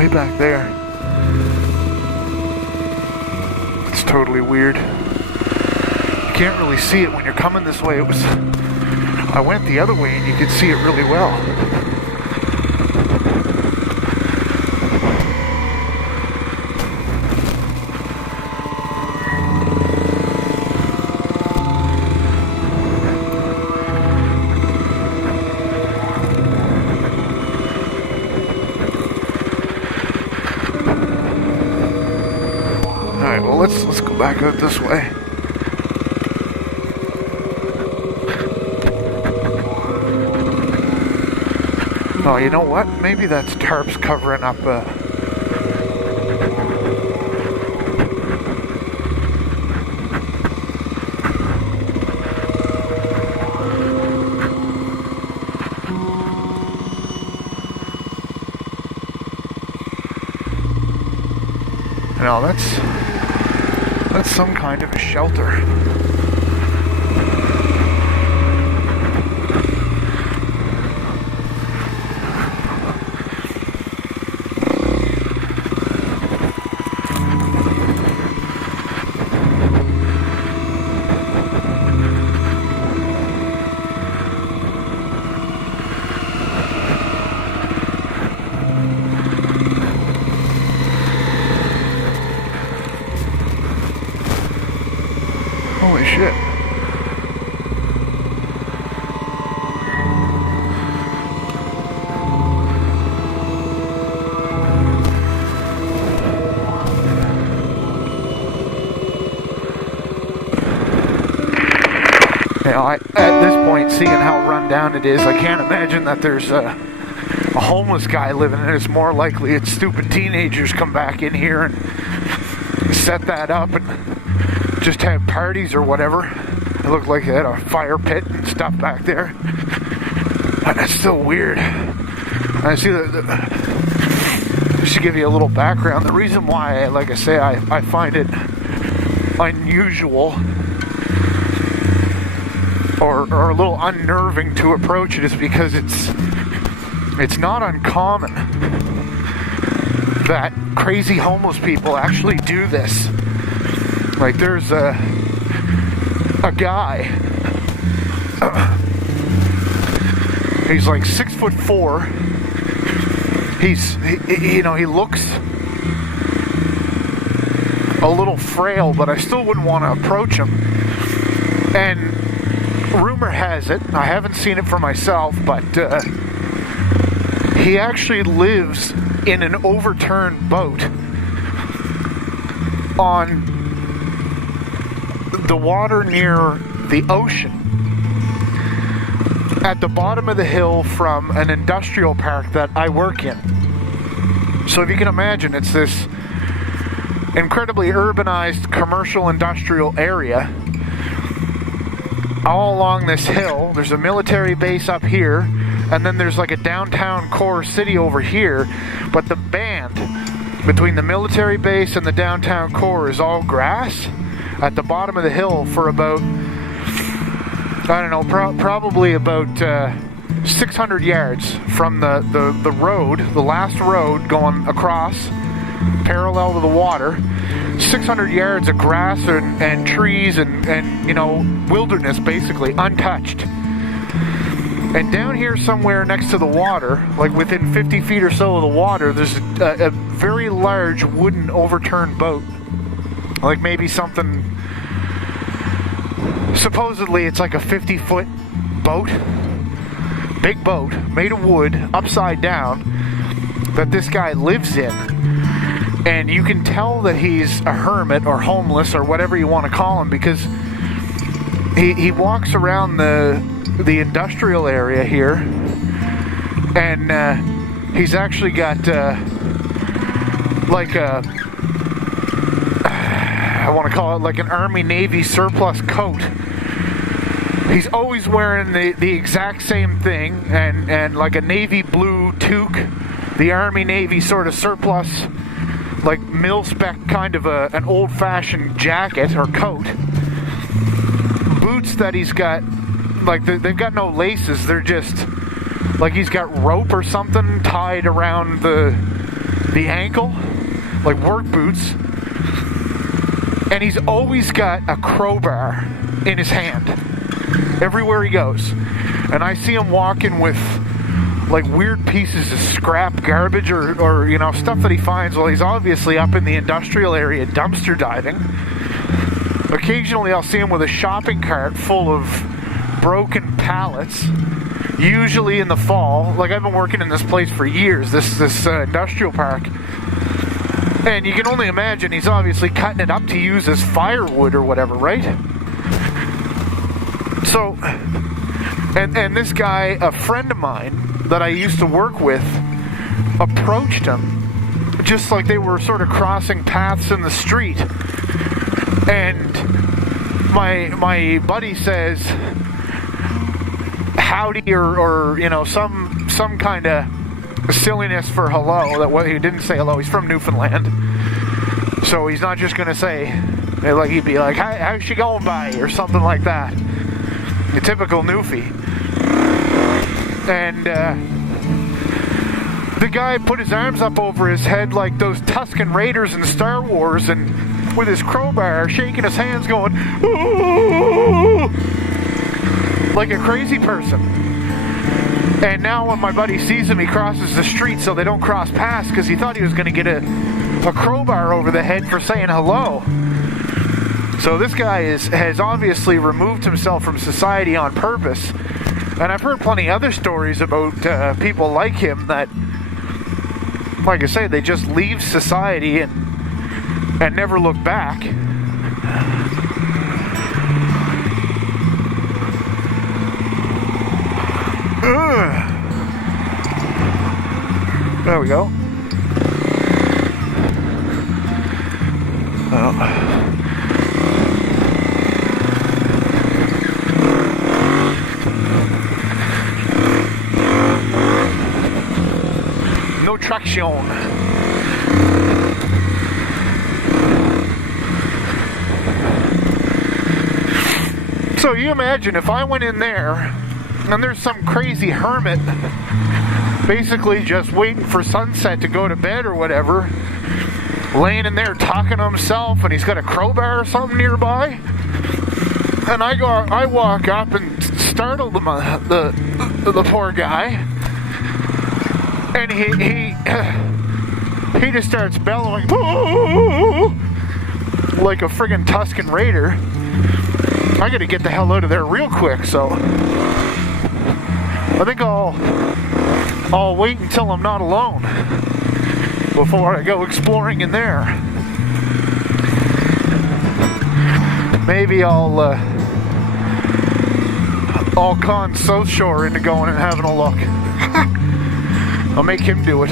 way back there. It's totally weird. You can't really see it when you're coming this way. I went the other way and you could see it really well. Alright, well let's go back out this way. Oh, you know what? Maybe that's tarps covering up no, that's some kind of a shelter. Holy shit. You know, at this point, seeing how run down it is, I can't imagine that there's a homeless guy living in it. It's more likely it's stupid teenagers come back in here and set that up and just have parties or whatever. It looked like they had a fire pit and stuff back there. But that's still weird. I see just to give you a little background, the reason why, like I say, I find it unusual or a little unnerving to approach it is because it's not uncommon that crazy homeless people actually do this. Like there's a guy, he's like 6'4". He looks a little frail, but I still wouldn't want to approach him. And rumor has it, I haven't seen it for myself, but he actually lives in an overturned boat on the water near the ocean at the bottom of the hill from an industrial park that I work in. So if you can imagine, it's this incredibly urbanized commercial industrial area. All along this hill, there's a military base up here, and then there's like a downtown core city over here, but the band between the military base and the downtown core is all grass at the bottom of the hill for about, I don't know, probably about 600 yards from the road, the last road going across, parallel to the water. 600 yards of grass and trees and you know, wilderness basically, untouched. And down here somewhere next to the water, like within 50 feet or so of the water, there's a very large wooden overturned boat. Like maybe something, supposedly it's like a 50-foot boat, big boat, made of wood, upside down, that this guy lives in. And you can tell that he's a hermit or homeless or whatever you want to call him, because he walks around the industrial area here, and he's actually got like a, I want to call it like an Army Navy surplus coat. He's always wearing the exact same thing, and like a navy blue toque, the Army Navy sort of surplus, like mil-spec kind of an old-fashioned jacket or coat. Boots that he's got, like they've got no laces, they're just like he's got rope or something tied around the the ankle, like work boots, and he's always got a crowbar in his hand everywhere he goes. And I see him walking with like weird pieces of scrap garbage or you know, stuff that he finds while he's obviously up in the industrial area dumpster diving. Occasionally I'll see him with a shopping cart full of broken pallets, usually in the fall. Like, I've been working in this place for years, this industrial park, and you can only imagine he's obviously cutting it up to use as firewood or whatever, right? So, and this guy, a friend of mine that I used to work with, approached him just like they were sort of crossing paths in the street. And my buddy says howdy or you know, some kind of silliness for hello. That way, he didn't say hello. He's from Newfoundland, so he's not just gonna say, like, he'd be like, how's she going by, or something like that. A typical Newfie. And the guy put his arms up over his head like those Tusken Raiders in Star Wars, and with his crowbar, shaking his hands, going, ooh, like a crazy person. And now when my buddy sees him, he crosses the street so they don't cross paths, because he thought he was going to get a crowbar over the head for saying hello. So this guy has obviously removed himself from society on purpose. And I've heard plenty of other stories about people like him that, like I say, they just leave society and never look back. There we go. No traction. So you imagine if I went in there and there's some crazy hermit basically just waiting for sunset to go to bed or whatever, laying in there talking to himself, and he's got a crowbar or something nearby, and I walk up and startle the poor guy, and he just starts bellowing, "Ooh!" like a friggin' Tusken Raider. I gotta get the hell out of there real quick, so I think I'll wait until I'm not alone before I go exploring in there. Maybe I'll con South Shore into going and having a look. I'll make him do it.